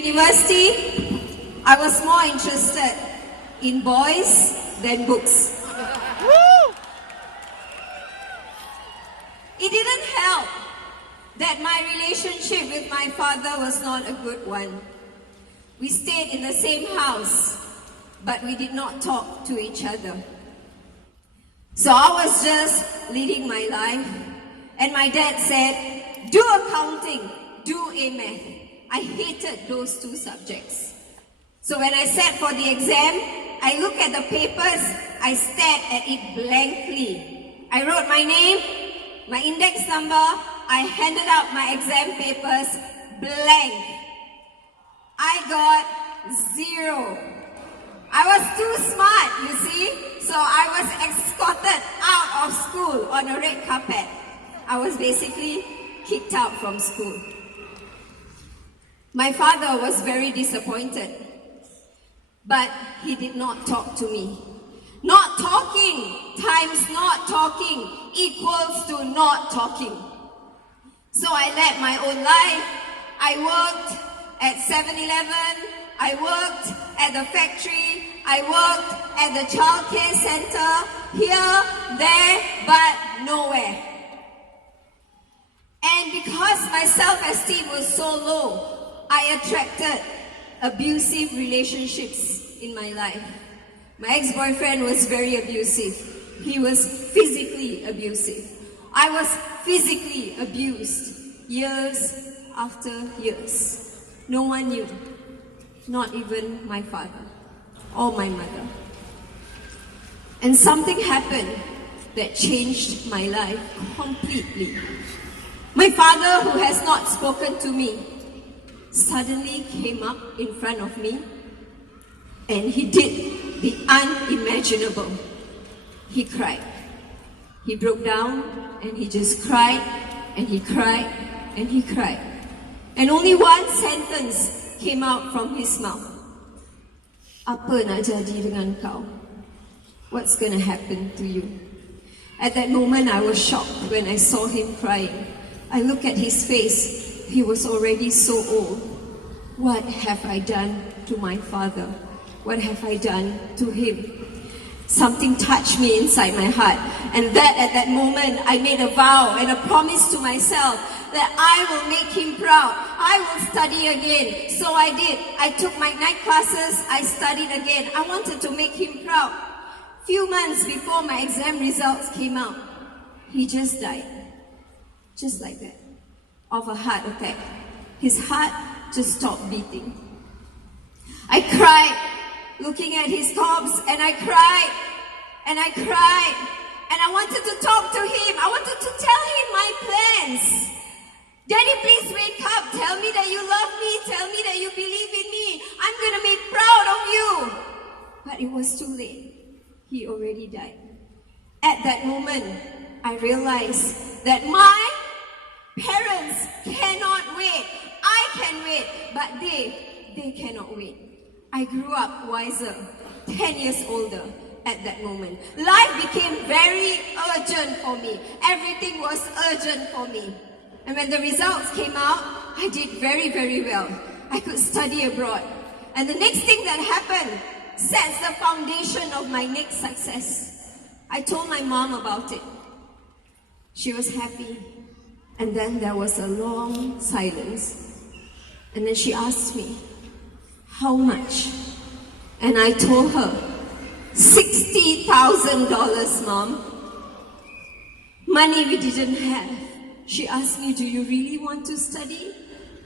University, I was more interested in boys than books. It didn't help that my relationship with my father was not a good one. We stayed in the same house, but we did not talk to each other. So I was just leading my life, and my dad said, do accounting, do A-math. I hated those two subjects. So when I sat for the exam, I looked at the papers, I stared at it blankly. I wrote my name, my index number, I handed out my exam papers blank. I got 0. I was too smart, you see, so I was escorted out of school on a red carpet. I was basically kicked out from school. My father was very disappointed, but he did not talk to me. Not talking times not talking equals to not talking. So I led my own life. I worked at 7-Eleven, I worked at the factory, I worked at the childcare center, here, there, but nowhere. And because my self-esteem was so low, I attracted abusive relationships in my life. My ex-boyfriend was very abusive. He was physically abusive. I was physically abused years after years. No one knew, not even my father or my mother. And something happened that changed my life completely. My father, who has not spoken to me, suddenly came up in front of me and he did the unimaginable. He cried. He broke down and he just cried and he cried and he cried. And only one sentence came out from his mouth. Apa nak jadi dengan kau? What's going to happen to you? At that moment, I was shocked when I saw him crying. I looked at his face. He was already so old. What have I done to my father? What have I done to him? Something touched me inside my heart. And at that moment, I made a vow and a promise to myself that I will make him proud. I will study again. So I did. I took my night classes. I studied again. I wanted to make him proud. Few months before my exam results came out, he just died. Just like that. Of a heart attack. His heart just stopped beating. I cried looking at his corpse, and I cried and I cried, and I wanted to talk to him. I wanted to tell him my plans. Daddy, please wake up. Tell me that you love me. Tell me that you believe in me. I'm gonna make proud of you. But it was too late. He already died. At that moment, I realized that my parents cannot wait. I can wait, but they cannot wait. I grew up wiser, 10 years older at that moment. Life became very urgent for me. Everything was urgent for me. And when the results came out, I did very, very well. I could study abroad. And the next thing that happened sets the foundation of my next success. I told my mom about it. She was happy. And then there was a long silence. And then she asked me, how much? And I told her, $60,000, Mom. Money we didn't have. She asked me, do you really want to study?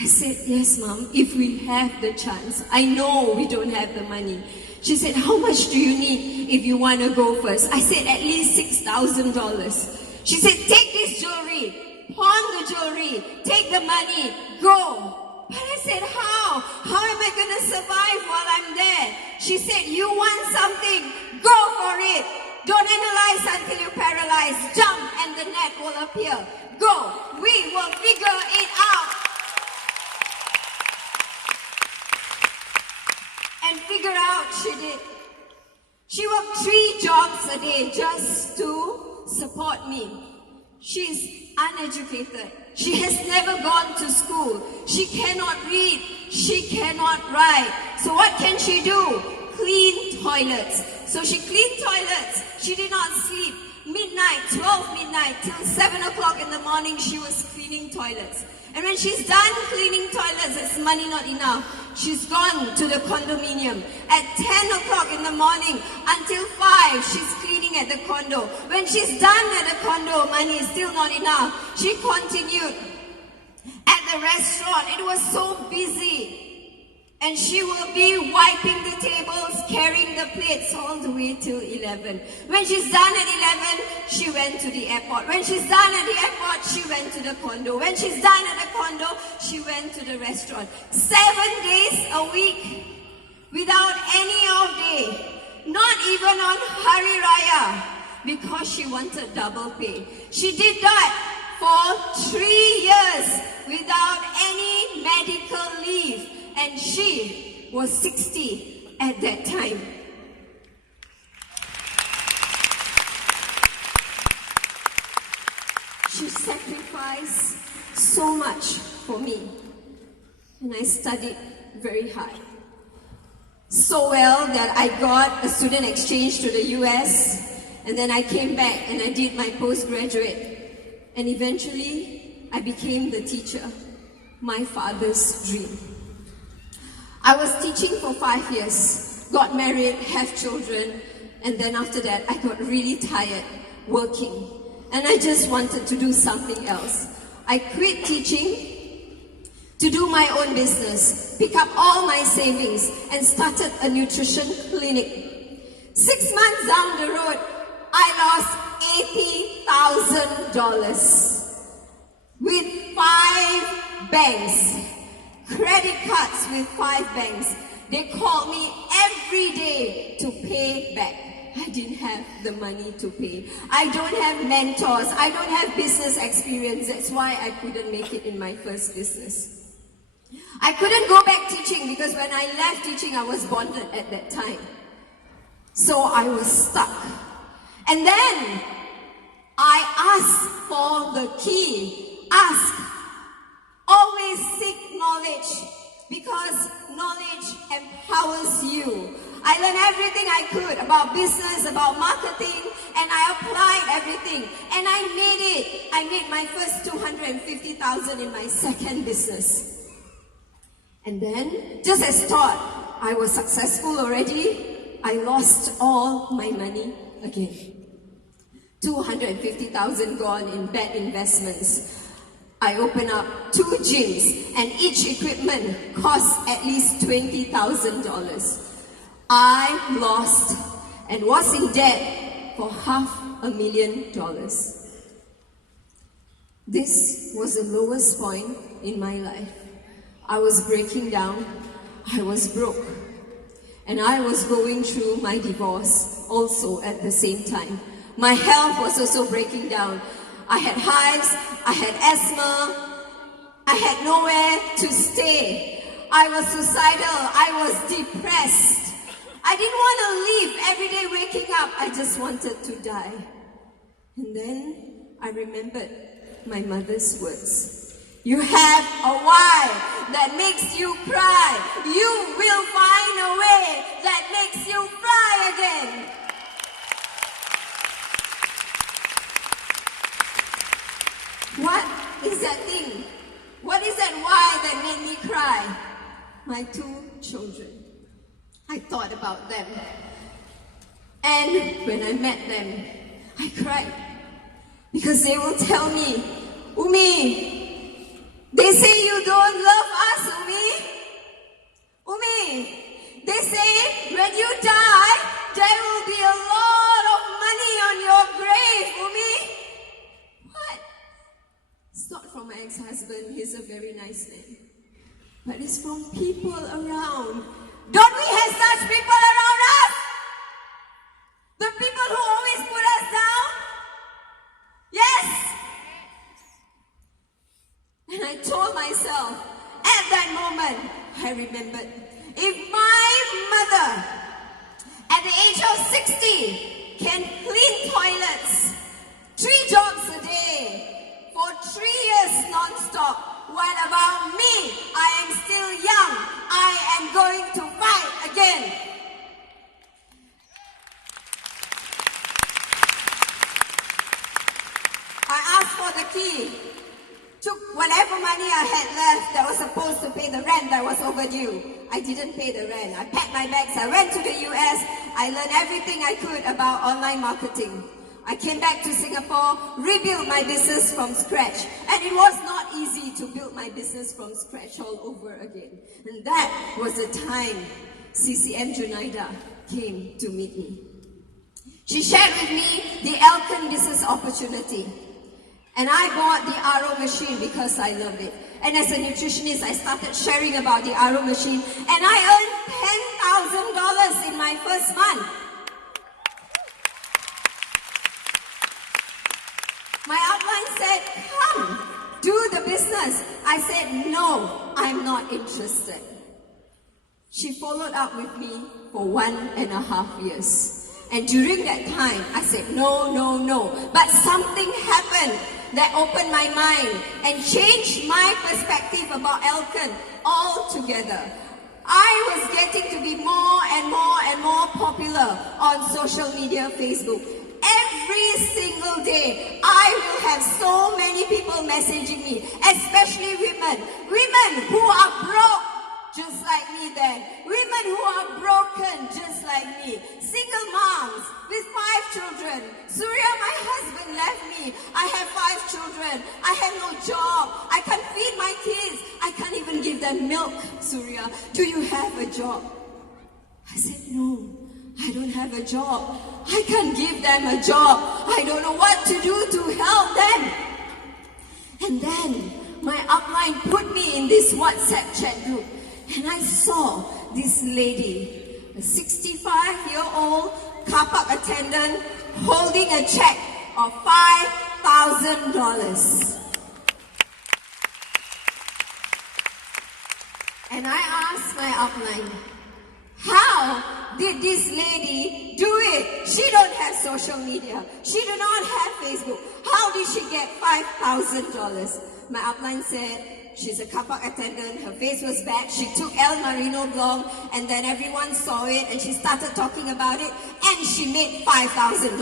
I said, yes, Mom, if we have the chance. I know we don't have the money. She said, how much do you need if you want to go first? I said, at least $6,000. She said, take this jewelry, pawn the jewelry, take the money, go. But I said, how? How am I going to survive while I'm there? She said, you want something, go for it. Don't analyze until you're paralyzed. Jump and the net will appear. Go. We will figure it out. And figure out she did. She worked 3 jobs a day just to support me. She's uneducated. She has never gone to school. She cannot read. She cannot write. So what can she do? Clean toilets. So she cleaned toilets. She did not sleep. Midnight, 12 midnight, till 7 o'clock in the morning, she was cleaning toilets. And when she's done cleaning toilets, it's money not enough. She's gone to the condominium. At 10 o'clock in the morning until 5, she's cleaning at the condo. When she's done at the condo, money is still not enough. She continued at the restaurant. It was so busy. And she will be wiping the tables, carrying the plates all the way till 11. When she's done at 11, she went to the airport. When she's done at the airport, she went to the condo. When she's done at the condo, she went to the restaurant. 7 days a week, without any off day. Not even on Hari Raya, because she wanted double pay. She did that for 3 years without any medical leave. And she was 60 at that time. She sacrificed so much for me. And I studied very hard. So well that I got a student exchange to the US. And then I came back and I did my postgraduate. And eventually, I became the teacher. My father's dream. I was teaching for 5 years, got married, have children, and then after that I got really tired working and I just wanted to do something else. I quit teaching to do my own business, pick up all my savings and started a nutrition clinic. 6 months down the road, I lost $80,000 with 5 banks. Credit cards with 5 banks. They called me every day to pay back. I didn't have the money to pay. I don't have mentors. I don't have business experience. That's why I couldn't make it in my first business. I couldn't go back teaching because when I left teaching, I was bonded at that time. So I was stuck. And then I asked for the key. Ask. Always seek knowledge because knowledge empowers you. I learned everything I could about business, about marketing, and I applied everything. And I made it. I made my first $250,000 in my second business. And then, just as thought, I was successful already, I lost all my money again. $250,000 gone in bad investments. I opened up 2 gyms and each equipment cost at least $20,000. I lost and was in debt for $500,000. This was the lowest point in my life. I was breaking down. I was broke. And I was going through my divorce also at the same time. My health was also breaking down. I had hives, I had asthma, I had nowhere to stay. I was suicidal, I was depressed. I didn't want to live every day waking up, I just wanted to die. And then I remembered my mother's words. You have a why that makes you cry. You will find a way that makes you fly again. What is that thing? What is that why that made me cry? My 2 children. I thought about them. And when I met them, I cried. Because they will tell me, Umi, they say you don't love us, Umi. Umi, they say when you die, there will be a lot of money on your grave, Umi. It's not from my ex-husband, he's a very nice man. But it's from people around. Don't we have such people around us? The people who always put us down? Yes! And I told myself, at that moment, I remembered, if my mother, at the age of 60, can clean toilets, 3 jobs a day for 3 years non-stop. While about me, I am still young. I am going to fight again. I asked for the key, took whatever money I had left that was supposed to pay the rent that was overdue. I didn't pay the rent. I packed my bags, I went to the US, I learned everything I could about online marketing. I came back to Singapore, rebuilt my business from scratch. And it was not easy to build my business from scratch all over again. And that was the time MCCM Junaida came to meet me. She shared with me the Elkin business opportunity. And I bought the RO machine because I loved it. And as a nutritionist, I started sharing about the RO machine. And I earned $10,000 in my first month. My upline said, come, do the business. I said, no, I'm not interested. She followed up with me for 1.5 years. And during that time, I said, no, no, no. But something happened that opened my mind and changed my perspective about Elkin altogether. I was getting to be more and more and more popular on social media, Facebook. Every single day, I will have so many people messaging me, especially women. Women who are broke, just like me then. Women who are broken, just like me. Single moms with 5 children. Suria, my husband, left me. I have 5 children. I have no job. I can't feed my kids. I can't even give them milk. Suria, do you have a job? I said, no. I don't have a job. I can't give them a job. I don't know what to do to help them. And then my upline put me in this WhatsApp chat group. And I saw this lady, a 65-year-old car park attendant, holding a check of $5,000. And I asked my upline, how did this lady do it? She don't have social media. She do not have Facebook. How did she get $5,000? My upline said, she's a car park attendant. Her face was bad. She took El Marino Blanc and then everyone saw it and she started talking about it and she made $5,000.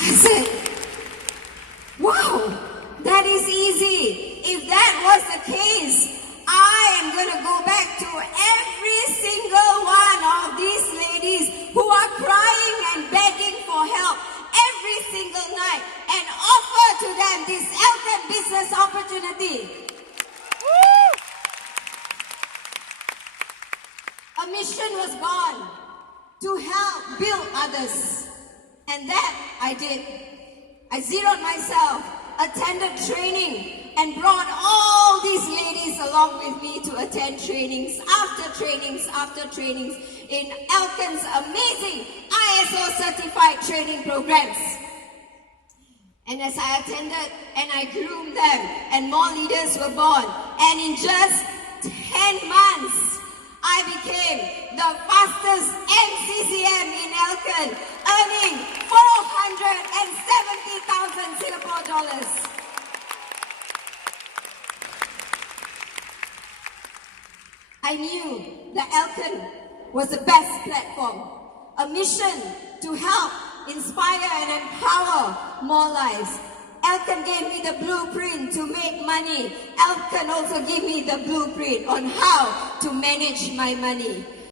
I said, wow, that is easy. If that was the case, I am going to go back to every single one of these ladies who are crying and begging for help every single night and offer to them this Elkin business opportunity. A mission was born to help build others. And that I did. I zeroed myself, attended training, and brought all these ladies along with me to attend trainings after trainings after trainings in Elkin's amazing ISO certified training programs. And as I attended and I groomed them and more leaders were born, and in just 10 months, I became the fastest MCCM in Elkin, earning 470,000 Singapore dollars. I knew that Elkin was the best platform, a mission to help inspire and empower more lives. Elkin gave me the blueprint to make money. Elkin also gave me the blueprint on how to manage my money.